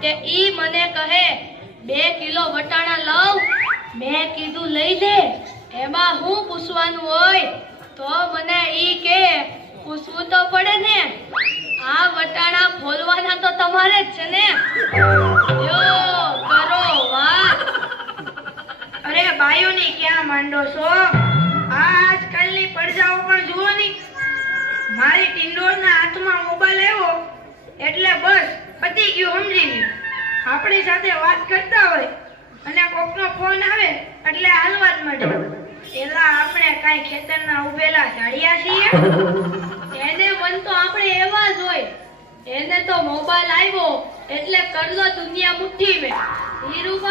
કે ઈ મને કહે 2 કિલો વટાણા લઉં. મેં કીધું લઈ લે, એમાં હું પૂછવાનું હોય? તો મને ઈ કે પૂછવું તો પડે ને, આ વટાણા ફોલવાના તો તમારે જ છે ને. યો કરો વાત. અરે બાયોની ક્યાં માંડો છો? આજકાલની પડજાઓ પણ જુઓ ની. મારી ટિંડોળના હાથમાં મોબાઈલ આવ્યો એટલે બસ પતી ગયું, સમજી લ્યો. આપણી સાથે વાત કરતા હોય અને કોકનો ફોન આવે એટલે હાલવા જ માંડે. એલા આપણે કાઈ ખેતરના ઉભેલા ઝાડિયા છીએ? એને મન તો આપણે એવા જ હોય. એને તો મોબાઈલ આવ્યો એટલે કરલો દુનિયા મુઠ્ઠી મેં. હીરુભાઈ